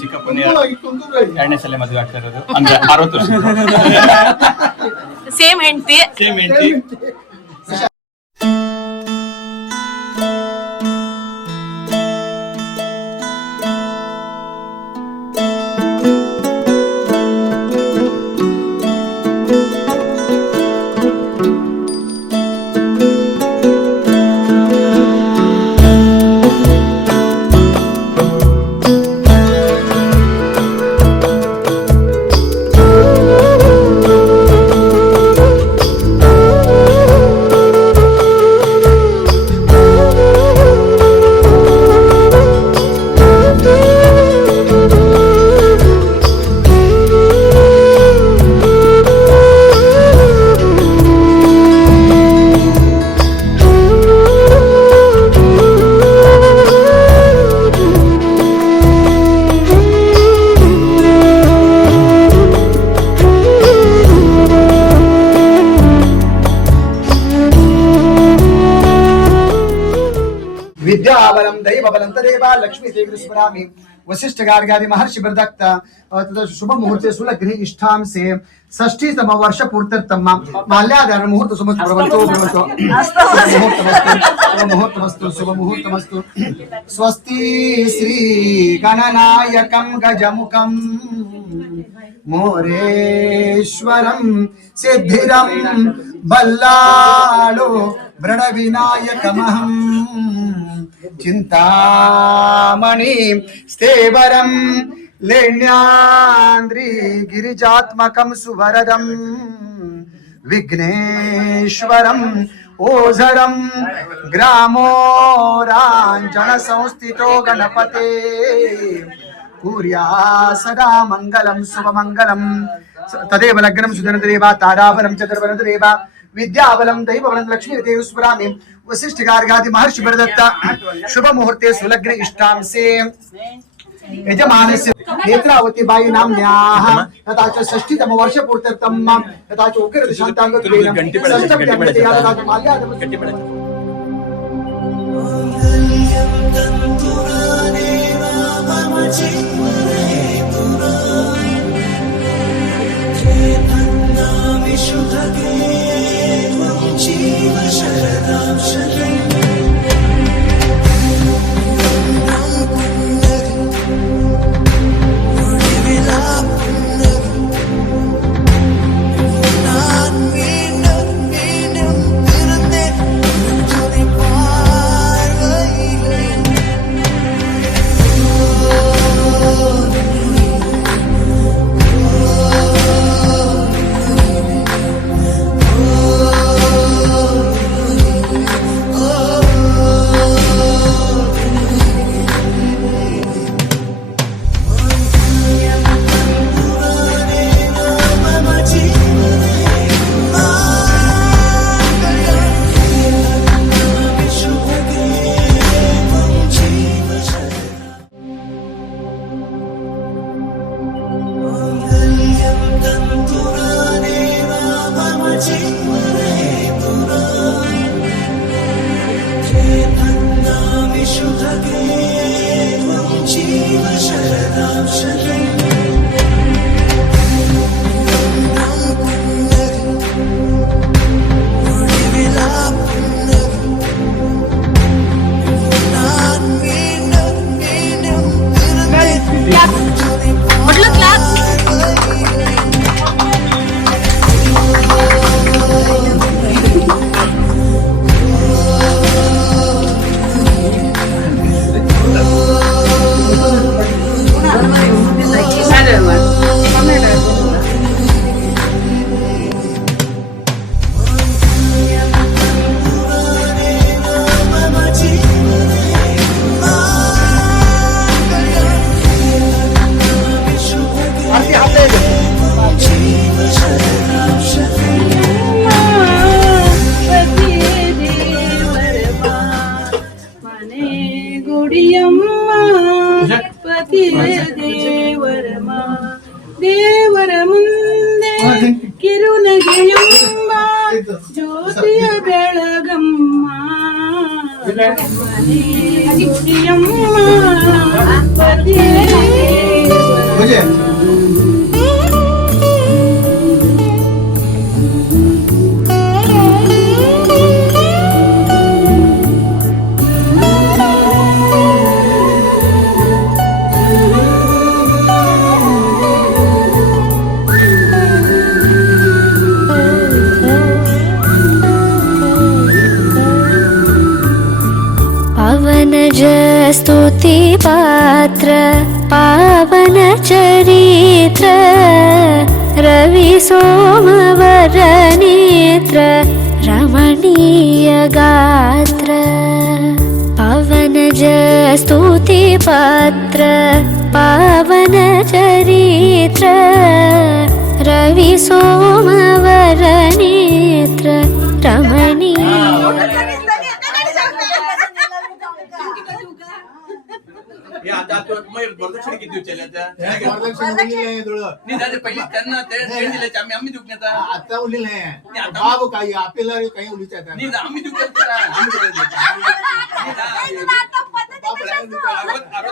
ಚಿಕ್ಕಪ್ಪನ 2ನೇ ಸಲ ಮದುವೆ ಆಗ್ತಾ ಇರೋದು ಅಂದ್ರೆ 60 ವರ್ಷ. ಸೇಮ್ ಹೆಂಡತಿ. विद्याबलं दैवबलं तदेव लक्ष्मी देवी स्मरामि वशिष्ठ गार्गादि महर्षि वरदक्त शुभ मुहूर्ते सुलग्ने इष्टाम से षष्ठीतम वर्ष पूर्त्यर्थम माल्याधारण मुहूर्त समस्त प्रवंतो शुभ मुहूर्तमस्तु स्वस्ति श्री गणनायकं गजमुखं मोरेश्वरं सिद्धिरं बल्लालो वृणविनायकमहं चिंतामणि स्थेवरं लेण्याद्रि गिरिजात्मकं सुवरदं विघ्नेश्वरं ओझरं ग्रामोराञ्जन संस्थितो गणपते कुर्या सदा मंगलम शुभमंगलम तदेव लग्नं सुधनदेव ताराबलं चतुर्वनदेव विद्याबलं दैवबलं लक्ष्मी देवी स्मरामि वशिष्ठ गार्गादि महर्षि वरदत्त शुभ मुहूर्ते सुलग्न इष्टाम से यजमानस्य नेत्रावती बाई नाम्न्याः तथा च षष्ठीतम वर्ष पूर्त्यर्थं तथा च उग्र शान्ताङ्गत्वेन जीव शरदां शरणं ದೇವರ ಮುಂದೆ ಕಿರುನಗೆಯಮ್ಮ ಜ್ಯೋತಿಯ ಬೆಳಗಮ್ಮ मुझे पवनज स्तुति पात्र पावन चरित्र रवि सोमवर नेत्र रमणीय गात्र पवनज स्तुति पात्र पावन चरित्र रवि सोमवर नेत्र रमणीय आता वरदक्षिणे किती उचलल्या पहिली त्यांना दिले आम्ही दुखण्याचा आता उरली नाही बाबू काही आपल्याला काही उलीच आहे आम्ही दुखत 60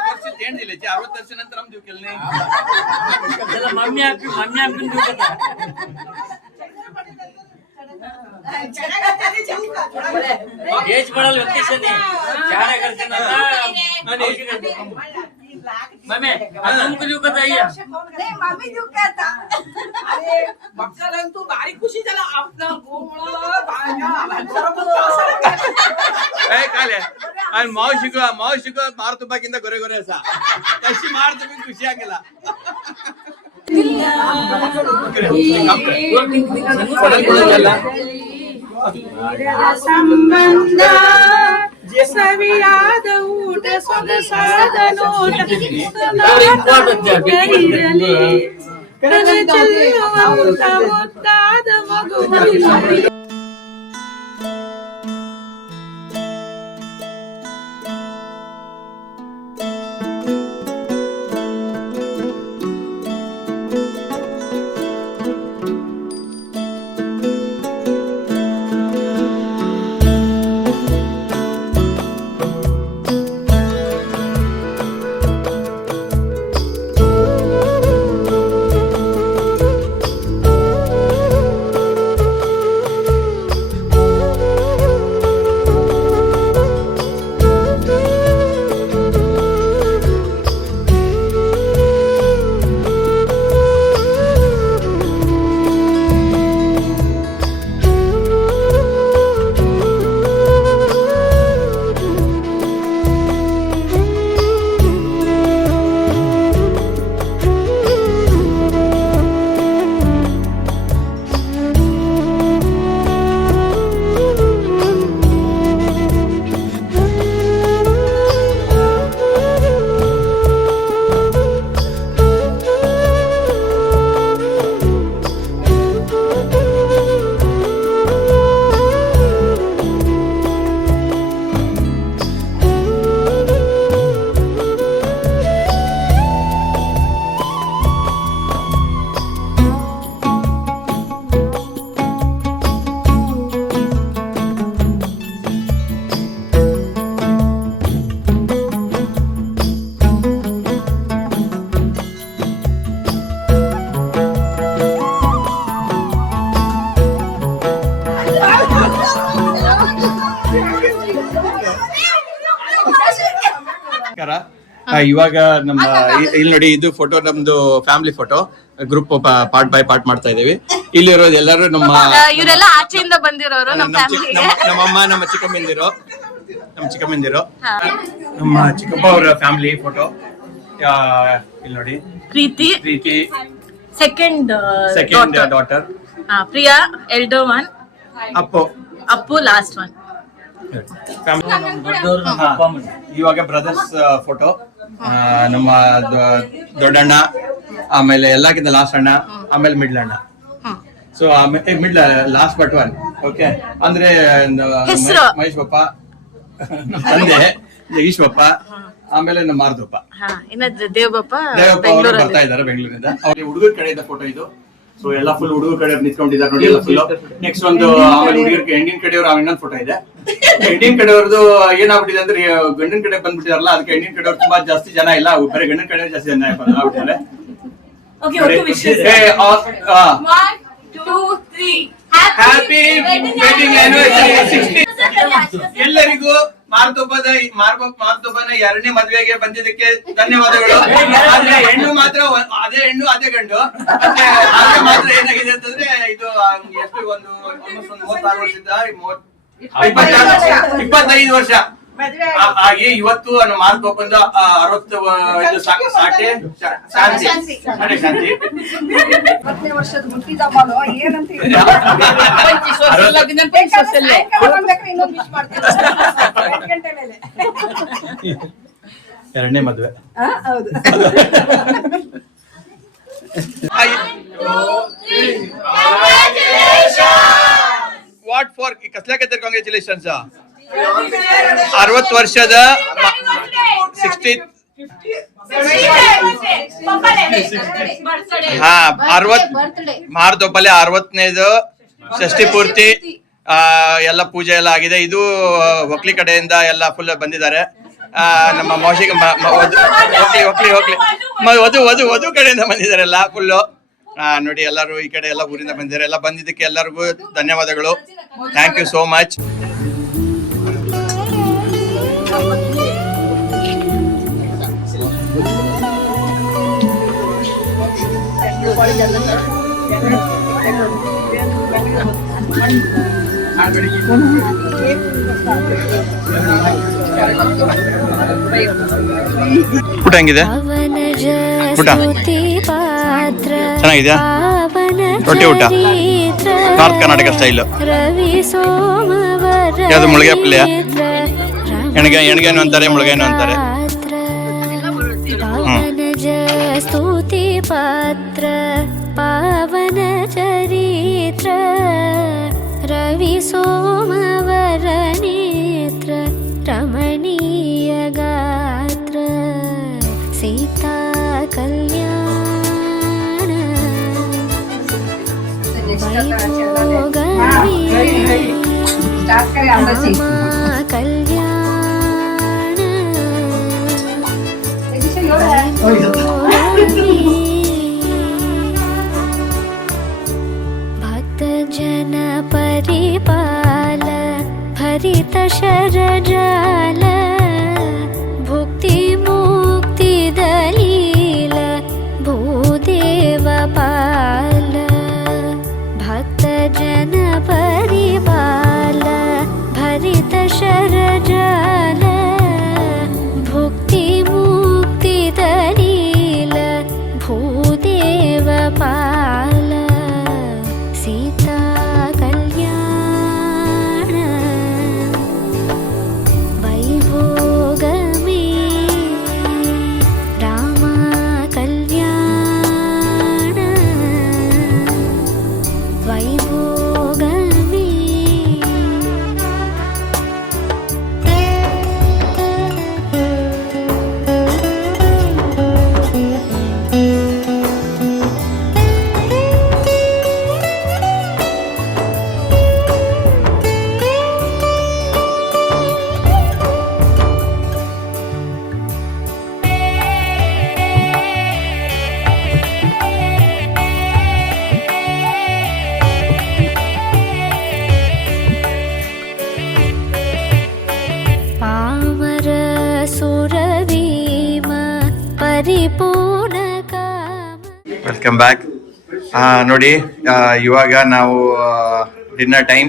वर्ष तेंड दिले 60 वर्षानंतर आम्ही दुखेल नाही मम्मी आपण दुखत एज पडल वेकेशन चार करते ना मम्मी तुमको दुखत आहे नाही मम्मी दुखत अरे मक्कलंतू बारीक खुशी झाला आपला गोमळ काले आणि मावशिक मार तुपाकिंत गोरे गोरे असा कशी मार तुम्ही खुशी आकेला संबंध सवियाद ऊट सदसाद नोट मुद्दाद मगु ಇವಾಗ ನಮ್ಮ ಇಲ್ಲಿ ನೋಡಿ ಇದು ಫೋಟೋ ನಮ್ದು family photo group part by part ಮಾಡ್ತಾ ಇದೀವಿ. ಇಲ್ಲಿರೋದು ಎಲ್ಲರೂ ನಮ್ಮ ಇವರೆಲ್ಲ ಆಚೆಯಿಂದ ಬಂದಿರೋರು ನಮ್ಮ ಫ್ಯಾಮಿಲಿಗೆ. ನಮ್ಮಮ್ಮ ನಮ್ಮ ಚಿಕ್ಕಮ್ಮಂದಿರು ನಮ್ಮ ಚಿಕ್ಕಪ್ಪ ಅವರ ಫ್ಯಾಮಿಲಿ ಫೋಟೋ ಇಲ್ಲಿ ನೋಡಿ. Preethi second daughter, Priya elder one, Appu last one. ಇವಾಗ ಬ್ರದರ್ಸ್ ಫೋಟೋ ನಮ್ಮ ದೊಡ್ಡಣ್ಣ, ಆಮೇಲೆ ಎಲ್ಲಕ್ಕಿಂತ ಲಾಸ್ಟ್ ಅಣ್ಣ, ಆಮೇಲೆ ಮಿಡ್ಲ್ ಅಣ್ಣ. So middle last but one. Okay, ಅಂದ್ರೆ ಮಹೇಶ್ ಬಪ್ಪ, ನಮ್ಮ ತಂದೆ ಜಗೀಶ್ ಬಪ್ಪ, ಆಮೇಲೆ ನಮ್ಮ ಮಾರುತಪ್ಪ, ದೇವಪ್ಪ ಬರ್ತಾ ಇದ್ದಾರೆ ಬೆಂಗಳೂರಿಂದ. ಅವ್ರಿಗೆ ಹುಡುಗರ ಕಡೆಯಿಂದ ಫೋಟೋ ಇದು. ಸೊ ಎಲ್ಲ ಫುಲ್ ಹುಡುಗರ ಕಡೆ ನಿಂತ್ಕೊಂಡಿದ್ದಾರೆ ನೋಡಿ, ಎಲ್ಲ ಫುಲ್. ನೆಕ್ಸ್ಟ್ ಒಂದು ಆಮೇಲೆ ಹುಡುಗರ ಹೆಣ್ಣಿನ ಕಡೆಯವರು ಇನ್ನೊಂದು ಫೋಟೋ ಇದೆ. ಹೆಣ್ಣಿನ ಕಡೆಯವ್ರದ್ದು ಏನಾಗ್ಬಿಟ್ಟಿದೆ ಅಂದ್ರೆ ಗಂಡಿನ ಕಡೆ ಬಂದ್ಬಿಟ್ಟಿದಾರಲ್ಲ, ಅದಕ್ಕೆ ಹೆಣ್ಣಿನ ಕಡೆಯವ್ರು ತುಂಬಾ ಜಾಸ್ತಿ ಜನ ಇಲ್ಲ, ಬರೀ ಗಂಡಿನ ಕಡೆ ಜಾಸ್ತಿ ಜನ ಆಗ್ಬಿಟ್ಟಿದ್ದಾರೆ. Okay, okay, wishes. One, two, three. Happy wedding anniversary. ಎಲ್ಲರಿಗೂ ಮಾರ್ತೊಬ್ಬನ 2ನೇ ಮದುವೆಗೆ ಬಂದಿದ್ದಕ್ಕೆ ಧನ್ಯವಾದಗಳು. ಆದ್ರೆ ಹೆಣ್ಣು ಮಾತ್ರ ಅದೇ ಹೆಣ್ಣು ಅದೇ ಗಂಡು. ಮತ್ತೆ ಆದ್ರೆ ಮಾತ್ರ ಏನಾಗಿದೆ ಅಂತಂದ್ರೆ ಇದು ಎಷ್ಟು ಒಂದು 36 ವರ್ಷದಿಂದ 25 ವರ್ಷ ಹಾಗೆ ಇವತ್ತು ಮಾರ್ತೊಬ್ಬಂದು 60 ಶಾಂತಿ. 20ನೇ ವರ್ಷದ ಮುಟ್ಟಿದಮ್ಮನು ಏನಂತ ಇನ್ನೊಂದು ವಿಶ್ ಮಾಡ್ತೀನಿ 8 ಗಂಟೆ ಮೇಲೆ. 2ನೇ ಮದುವೆ. ಹೌದು. What for कसल्याकतर congratulations. 60 ವರ್ಷದ 60 ಮಾರ್ತೊಬ್ಬಲೆ 60ನೇದು ಷಷ್ಠಿ ಪೂರ್ತಿ ಎಲ್ಲ ಪೂಜೆ ಎಲ್ಲ ಆಗಿದೆ. ಇದು ಒಕ್ಲಿ ಕಡೆಯಿಂದ ಎಲ್ಲ ಫುಲ್ ಬಂದಿದ್ದಾರೆ. ನಮ್ಮ ಮೌಶಿಗೆ ವಧು ಕಡೆಯಿಂದ ಬಂದಿದ್ದಾರೆ ಎಲ್ಲ ಫುಲ್ಲು. ನೋಡಿ ಎಲ್ಲರೂ ಈ ಕಡೆ ಎಲ್ಲ ಊರಿಂದ ಬಂದಿದ್ದಾರೆ. ಎಲ್ಲ ಬಂದಿದ್ದಕ್ಕೆ ಎಲ್ಲರಿಗೂ ಧನ್ಯವಾದಗಳು. Thank you so much. ಊಟ ಹೆಂಗಿದೆ? ಊಟ ಚೆನ್ನಾಗಿದೆಯಾ? ರೊಟ್ಟಿ ಊಟ ನಾರ್ತ್ ಕರ್ನಾಟಕ ಸ್ಟೈಲು. ಯಾವುದು ಮುಳುಗೆ ಪಲ್ಯ, ಎಣ್ಗೆನು ಅಂತಾರೆ, ಮುಳುಗೇನು ಅಂತಾರೆ. ಸ್ತುತಿ ಪಾತ್ರ ಪಾವನ ಚರಿತ್ರ ರವಿ ಸೋಮವರ ನೇತ್ರ ರಮಣೀಯ ಗಾತ್ರ ಸೀತಾ ಕಲ್ಯಾಣ ವೈಭೋಗಮಿ ರಾಮ ಕಲ್ಯಾಣ ಭಕ್ತ ಜನ ಪರಿಪಾಲ ಭರಿತ ಶರಜಾಲ ಭುಕ್ತಿ ಮುಕ್ತಿ ದಲೀಲ ಭೂದೇವ ಪಾಲ ಭಕ್ತ ಜನ ಪರಿಪಾಲ ಭರಿತ ಶರಜಾಲ ಭುಕ್ತಿ ಮುಕ್ತಿ ದಲೀಲ ಭೂದೇವ ಪಾಲ ಸೀತಾ ಕಲ್ಯಾಣ ವೈಭೋಗಮೇ ರಾಮ ಕಲ್ಯಾಣ ವೈಭೋಗಮೇ. ಪಾಮರ ಸುರವೀಮ ಪರಿಪೂರ್ಣ ಕಾಮ. Welcome back. ನೋಡಿ ಇವಾಗ ನಾವು ಡಿನ್ನರ್ ಟೈಮ್.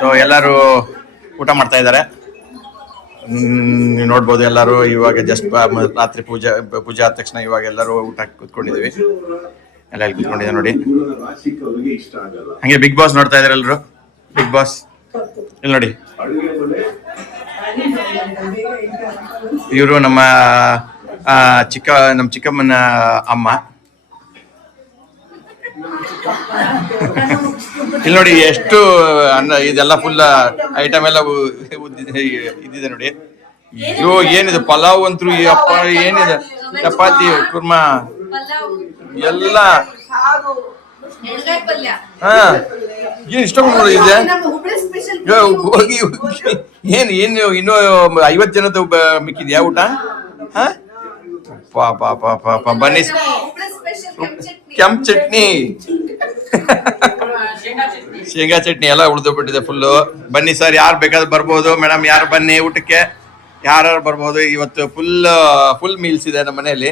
ಸೊ ಎಲ್ಲರೂ ಊಟ ಮಾಡ್ತಾ ಇದ್ದಾರೆ. ನೀವು ನೋಡ್ಬೋದು ಎಲ್ಲರೂ ಇವಾಗ ಜಸ್ಟ್ ರಾತ್ರಿ ಪೂಜೆ ಆದ ತಕ್ಷಣ ಇವಾಗ ಎಲ್ಲರೂ ಊಟ ಕೂತ್ಕೊಂಡಿದ್ದೀವಿ. ಎಲ್ಲ ಇಲ್ಲಿ ಕೂತ್ಕೊಂಡಿದ್ದಾರೆ ನೋಡಿ. ಹಂಗೆ ಬಿಗ್ ಬಾಸ್ ನೋಡ್ತಾ ಇದ್ದಾರೆ ಎಲ್ಲರೂ. ಬಿಗ್ ಬಾಸ್ ಇಲ್ಲಿ ನೋಡಿ. ಇವರು ನಮ್ಮ ಚಿಕ್ಕಮ್ಮನ ಅಮ್ಮ. ಇಲ್ಲಿ ನೋಡಿ ಎಷ್ಟು ಇದೆಲ್ಲ ಫುಲ್ ಐಟಮ್ ಎಲ್ಲ ಇದಿದೆ ನೋಡಿ. ಅಯ್ಯೋ ಏನಿದೆ ಪಲಾವ್ ಅಂತೂ ಅಪ್ಪ, ಏನಿದೆ ಚಪಾತಿ ಕುರ್ಮಾ ಎಲ್ಲ. ಹಾ ಏನ್ ಇಷ್ಟೊಂದು ಇದೆ ನಮ್ಮ ಹುಬ್ಳಿ ಸ್ಪೆಷಲ್ ಹೋಗಿ ಏನು ಇನ್ನೂ 50 ಜನದ ಮಿಕ್ಕಿದ್ಯಾ ಊಟ ಹಾ ಪಾಪ ಬನ್ನಿ ಹುಬ್ಳಿ ಸ್ಪೆಷಲ್ ಕೆಂಪ್ ಚಟ್ನಿ ಶೇಂಗಾ ಚಟ್ನಿ ಎಲ್ಲ ಉಳಿದು ಬಿಟ್ಟಿದೆ ಫುಲ್ಲು. ಬನ್ನಿ ಸರ್, ಯಾರು ಬೇಕಾದ್ರೂ ಬರ್ಬೋದು. ಮೇಡಮ್ ಯಾರು ಬನ್ನಿ ಊಟಕ್ಕೆ, ಯಾರು ಬರ್ಬೋದು. ಇವತ್ತು ಫುಲ್ ಮೀಲ್ಸ್ ಇದೆ ನಮ್ಮ ಮನೆಯಲ್ಲಿ.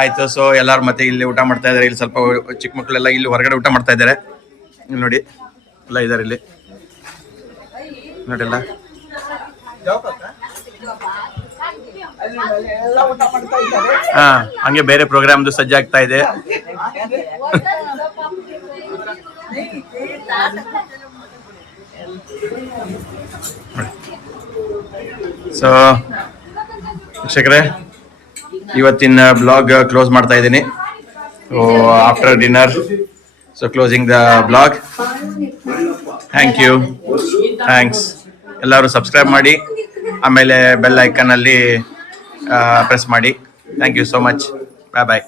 ಆಯ್ತು. ಸೊ ಎಲ್ಲರೂ ಮತ್ತೆ ಇಲ್ಲಿ ಊಟ ಮಾಡ್ತಾ ಇದಾರೆ. ಇಲ್ಲಿ ಸ್ವಲ್ಪ ಚಿಕ್ಕ ಮಕ್ಕಳೆಲ್ಲ ಇಲ್ಲಿ ಹೊರಗಡೆ ಊಟ ಮಾಡ್ತಾ ಇದ್ದಾರೆ. ಇಲ್ಲಿ ನೋಡಿ ಎಲ್ಲ ಇದಾರೆ ಇಲ್ಲಿ ನೋಡಿಲ್ಲ. ಹಾ, ಹಂಗೆ ಬೇರೆ ಪ್ರೋಗ್ರಾಮ್ದು ಸಜ್ಜಾಗ್ತಾ ಇದೆ. ಸೊ ವೀಕ್ಷಕರೇ, ಇವತ್ತಿನ ಬ್ಲಾಗ್ ಕ್ಲೋಸ್ ಮಾಡ್ತಾ ಇದ್ದೀನಿ. So after dinner, so closing the blog. Thanks. ಎಲ್ಲರೂ ಸಬ್ಸ್ಕ್ರೈಬ್ ಮಾಡಿ, ಆಮೇಲೆ ಬೆಲ್ ಐಕನ್ ಅಲ್ಲಿ ಪ್ರೆಸ್ ಮಾಡಿ. Thank you so much. Bye.